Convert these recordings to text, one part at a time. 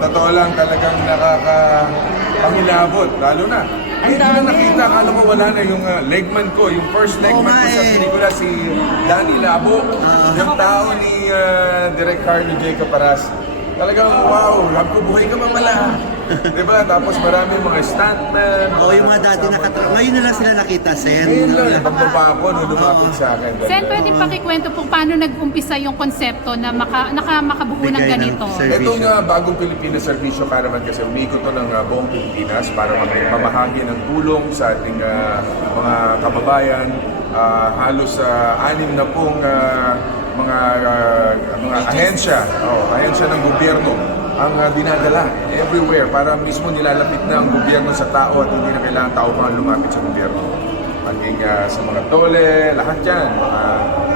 totoo lang talagang nakakapangilabot, lalo na. Ang Hindi ko na dami. nakita, akala ko wala na yung legman ko, yung first legman ko sa pelikula, si Danny Labo, yung tao ni Direk Carlo Jacob Paras. Talagang wow, love ko, buhay ka mamala. Diba? Tapos marami mga stuntman. Oo, yung mga dati ngayon na lang sila nakita, Sen. Ngayon lang, pagbaba ko, nung lumapit sa akin. Sen, pwede pakikwento po paano nag-umpisa yung konsepto na makabuo ng Bigay ng ganito? service. Itong bagong Pilipinas Servisyo Caravan kasi umikot to ng buong Pilipinas para mamahagi ng tulong sa ating mga kababayan. Halos 6 na pong mga ahensya ng gobyerno ang dinadala everywhere para mismo nilalapit na ang gobyerno sa tao at hindi na kailangan tao pa lumapit sa gobyerno. Maging sa mga tole, lahat yan.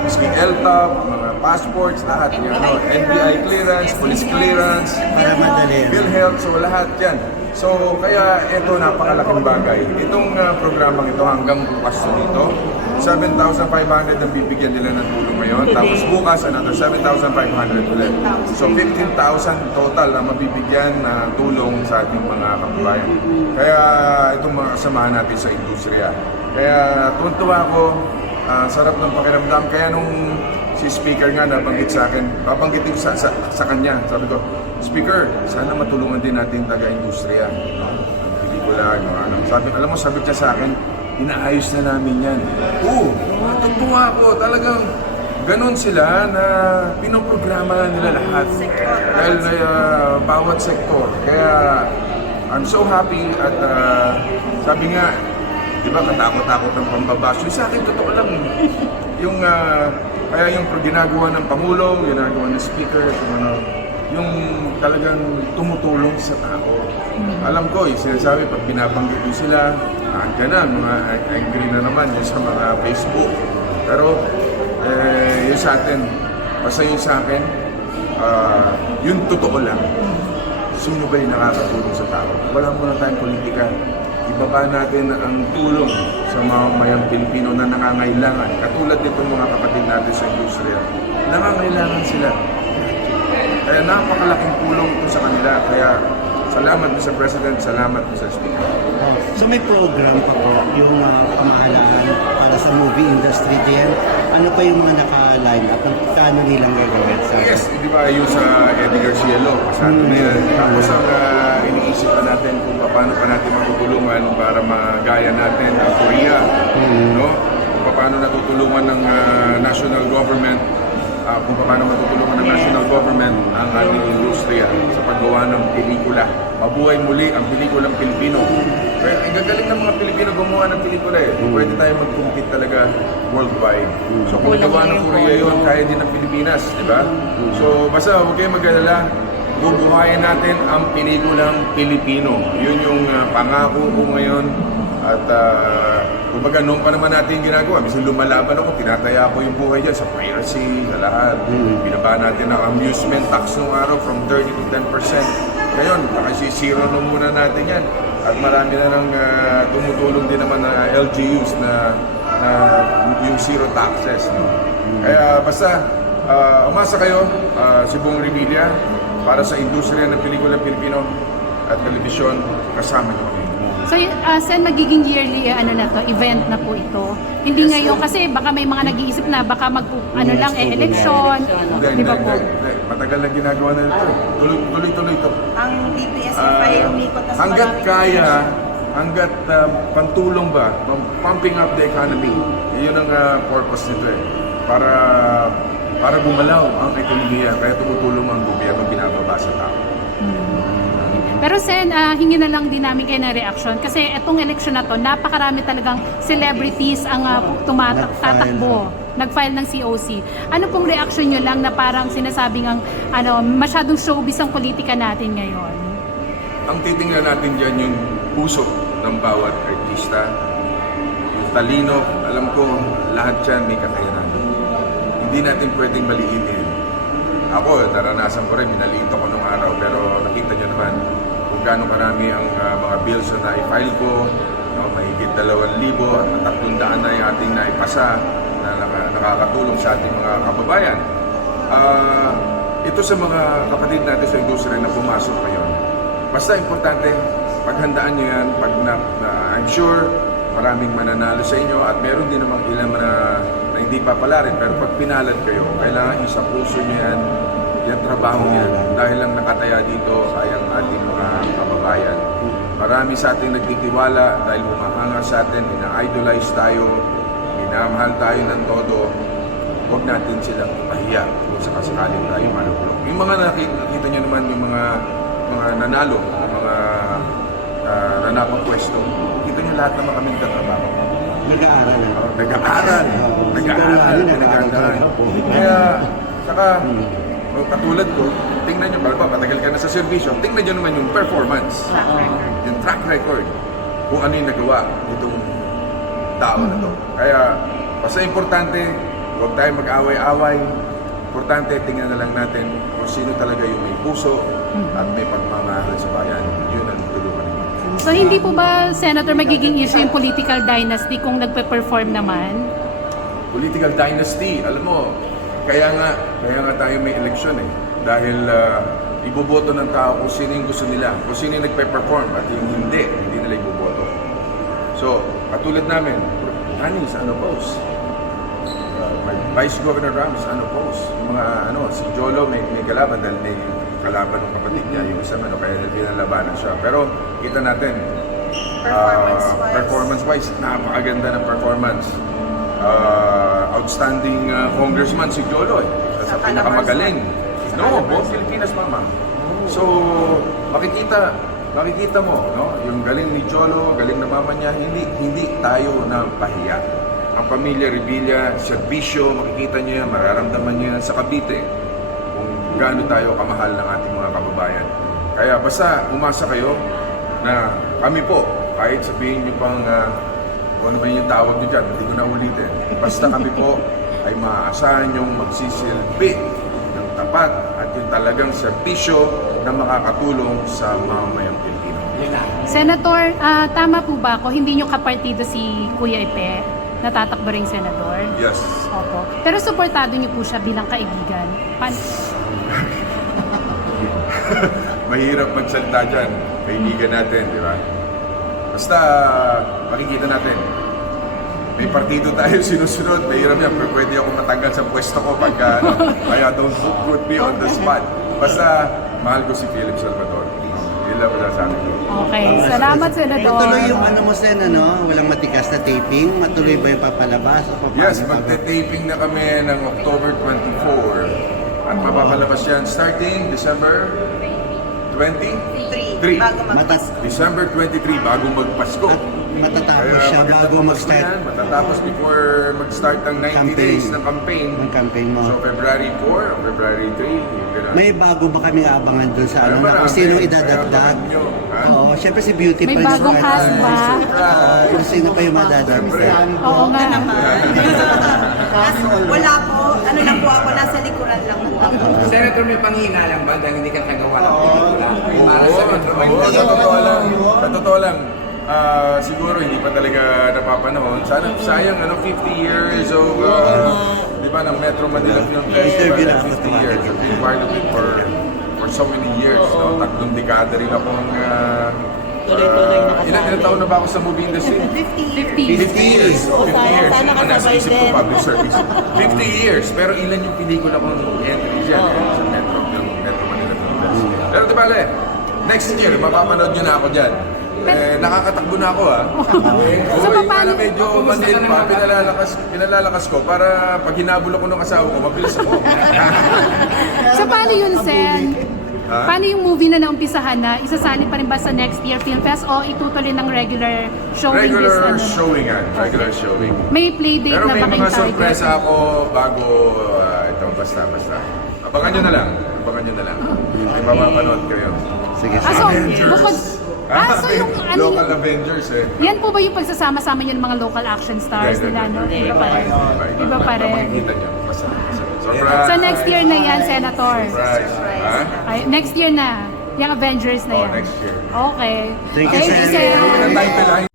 Misming LTOP, mga passports, lahat yan. NBI clearance, police clearance, Para madali. PhilHealth, so lahat yan. So kaya ito napakalaking bagay. Itong programang ito hanggang bukas dito, 7,500 ang bibigyan nila ng tulong ngayon. Tapos bukas, another 7,500 ulit. So 15,000 total ang mabibigyan na tulong sa ating mga kababayan. Kaya itong mga kasamahan natin sa industriya. Kaya tuntua ako, sarap ng pakiramdam. Kaya nung si Speaker nga nabanggit sa akin, babanggitin sa kanya. Sabi ko, Speaker, sana matulungan din natin taga-industriya. No? Ang pelikula, ano. Alam mo, sabi niya sa akin, inaayos na namin yan. Oo, natutuwa ako. Talagang ganun sila na pinoprograma nila lahat. Dahil bawat sektor. Kaya I'm so happy at sabi nga, di ba katakot-takot ng pambabasyo. Sa akin, totoo lang. Yung, kaya yung ginagawa ng Pangulo, ginagawa ng Speaker, yung talagang tumutulong sa tao. Alam ko, sinasabi, pag binabanggit mo sila, ka na, mga angry na naman yung sa mga Facebook. Pero, yun sa atin, basta yun sa akin, yun totoo lang. Sino ba yung nakakatulong sa tao? Wala muna tayong politika. Ibaba natin ang tulong sa mga mayang Pilipino na nangangailangan. Katulad nitong mga kapatid natin sa industriya. Nangangailangan sila. Kaya napakalaking tulong ito sa kanila. Kaya salamat Mr. President, salamat Mr. Speaker. So may program pa po yung pamahalaan para sa movie industry din. Ano pa yung mga naka-line up? Kano nilang gagawin sa... Yes, di ba yung sa Eddie Garcia Law, pasado na yan. Tapos ang iniisip pa natin kung paano pa natin matutulungan para magaya natin ang Korea. No? Kung paano natutulungan ng national government, kung paano matutulungan ng national government ang ating industriya sa paggawa ng pelikula. Mabuhay muli ang pelikulang Pilipino. Kaya ang gagaling ng mga Pilipino gumawa ng pelikula eh. Pwede tayo mag-compete talaga worldwide. So kung gawa ng Korea yun, kaya din ng Pilipinas, di ba? So basta huwag kayong mag-alala. Bubuhayin natin ang pelikulang Pilipino. Yun yung pangako ko ngayon. At kumbaga noong pa naman natin ginagawa, minsan lumalaban ako, tinataya ko yung buhay dyan sa piracy, sa lahat. Binaba natin ang amusement tax nung araw from 30 to 10%. Ngayon, nakasisiro na muna natin yan. At marami na nang tumutulong din naman na LGUs na yung zero taxes. No? Kaya basta, umasa kayo, si Bong Revilla, para sa industriya ng pelikula Pilipino at telebisyon, kasama niyo kami. So, Sen, magiging yearly event na po ito. Hindi ngayon kasi baka may mga nag-iisip na baka election, di ba po? Matagal na ginagawa na ito. Tuloy-tuloy ito. Ang DPSF ay umikot na sa Hanggat maraming kaya, hanggat pantulong ba, pumping up the economy. Yun ang purpose nito eh. Para gumalaw ang ekonomiya. Kaya tumutulong ang gobyerno binababa sa tao. Pero Sen, hingi na lang din namin kayo ng reaction kasi itong election na to, napakarami talagang celebrities ang tatakbo, nag-file ng COC. Ano pong reaction nyo lang na parang sinasabing masyadong showbiz ang politika natin ngayon? Ang titingnan natin dyan yung puso ng bawat artista. Yung talino, alam ko, lahat dyan may kakayanan. Hindi natin pwedeng maliitin. Ako, naranasan ko rin, minaliit ako nung araw, pero nakita nyo naman kung gaano karami ang mga bills na na-file ko, no, mahigit 2,000 at 300 na yung ating naipasa na nakakatulong sa ating mga kababayan. Ito sa mga kapatid natin sa industriya na pumasok ngayon, Basta importante, paghandaan nyo yan, I'm sure maraming mananalo sa inyo at meron din namang ilan na hindi papala rin. Pero pag pinalad kayo, kailangan isa puso nyo yan, yung trabaho yan. Dahil lang nakataya dito ay ang ating mga kababayan. Marami sa ating nagtitiwala dahil humahanga sa atin, ina-idolize tayo, minamahal tayo ng todo. Huwag natin silang ipahiya kung sakasakaling tayo malulog. Yung mga nakita nyo naman, yung mga nanalo, yung mga nanapapwesto, kita nyo lahat naman kami nagtatrabaho. Nag-aaral. Nag-aaral. Nag-aaral. Kaya, saka, katulad ko, tingnan nyo, patagal ka na sa servisyo, tingnan nyo naman yung performance. Yung track record. Kung ano yung nagawa itong tao na to. Kaya, basta importante, huwag tayo mag-away-away. Importante, tingnan na lang natin kung sino talaga yung may puso at may pagmamahal sa bayan. Yun ang tulungan. So hindi po ba, Senator, magiging issue yung political dynasty kung nagpe-perform naman? Political dynasty, alam mo, kaya nga tayo may eleksyon eh. Dahil iboboto ng tao kung sino yung gusto nila, kung sino yung nagpe-perform at yung hindi nila iboboto. So, katulad namin, Anis, unopposed. Vice Governor Rams, unopposed. Yung mga, si Jolo may kalaban dahil may kalaban ng kapatid niya, yung isa kaya pinalabanan siya. Pero, kita natin, performance-wise, napakaganda ng performance. Outstanding congressman si Jolo eh. Sa pinakamagaling. No, buong Pilipinas, mama. So, makikita mo, no? Yung galing ni Jolo, galing na mama niya, hindi tayo na pahiya. Ang pamilya Revilla, serbisyo, makikita niyo yan, mararamdaman niyo yan sa Cavite kung gaano tayo kamahal ng ating mga kababayan. Kaya basta umasa kayo na kami po, kahit sabihin niyo pang kung ano ba yung tawag niyo dyan, hindi ko na ulitin. Basta kami po ay maaasahan niyong magsisilbi ng tapat at yung talagang serbisyo na makakatulong sa mamamayang Pilipino. Senator, tama po ba ako? Hindi nyo kapartido si Kuya Epe? Natatakbo ring senador? Yes. Opo. Pero suportado niyo po siya bilang kaibigan. Mahirap magsalita dyan. Kaibigan natin, di ba? Basta makikita natin. May partido tayo sinusunod. Mahirap yan. Pero pwede ako matanggal sa pwesto ko pagka kaya don't put me on the spot. Basta mahal ko si Philip Salvador. Yun lang masasabi ko. Okay. Salamat, Senador. Ituloy yung mo, Sen, walang matigas na taping. Matuloy ba yung papalabas? O paano? Yes, magte-taping na kami ng October 24. At mapapalabas yan starting December 23. Bago magpas. December 23, bago magpasko. At matatapos Kaya siya maganda bago tapos mag-start na yan. Matatapos before mag-start ang 90 Campaign. days ng campaign. ng campaign mo. So February 4 o February 3, yung gano'n. May bago ba kaming abangan dun sa na kung sino idadagdag? Oo, syempre si Beauty May pa rin bagong sa- cast ba? Kung sino pa yung madadagdag. Siyempre. Oo nga. Wala po. Ano lang po ako, nasa likuran lang po ako. Senator, may panghina lang ba dahil hindi ka kagawa ng pelikula? Para sa Metro Oo, Manila. sa totoo lang, siguro hindi pa talaga napapanahon. Sana, sayang, 50 years of, di ba, ng Metro Manila Film Festival, Interview na ako 50 years. I've been part of it for so many years, no? 3 dekada rin akong, ilan taon na ba ako sa movie industry? 50 years. 50 years. sana Nasa kasabay isip ko, din. public service. 50 years. Pero ilan yung pelikula kong entry dyan sa Metro Manila Film Festival. Pero di ba, next year, mapapanood nyo na ako dyan. Nakakatakbo na ako So, Oo, paano- medyo manil pa, pinalalakas ko para pag hinabol ako ng asawa ko, mabilis ako. So paano yun, Sen? Ha? Paano yung movie na naumpisahan na isasali pa rin ba sa next year film fest o itutuloy ng regular showing Regular this? showing yan. Regular showing. May play date Pero na may ba kayong mga target? sorpresa ako bago ito, basta. Abangan nyo na lang. May mapapanood kayo. Sige, So, Avengers. bukod... so yung ano Local yung... Avengers Yan po ba yung pagsasama-sama nyo ng mga local action stars nila? No? Iba pa rin. Iba pa rin. Makikita nyo. Basta. Surprise. So next year na yan, Senator. Surprise. Ha? Ay, next year na. Yung Avengers na Oh, yan. next year. Okay. Thank you, Sen. Sen. Ano na title, ha?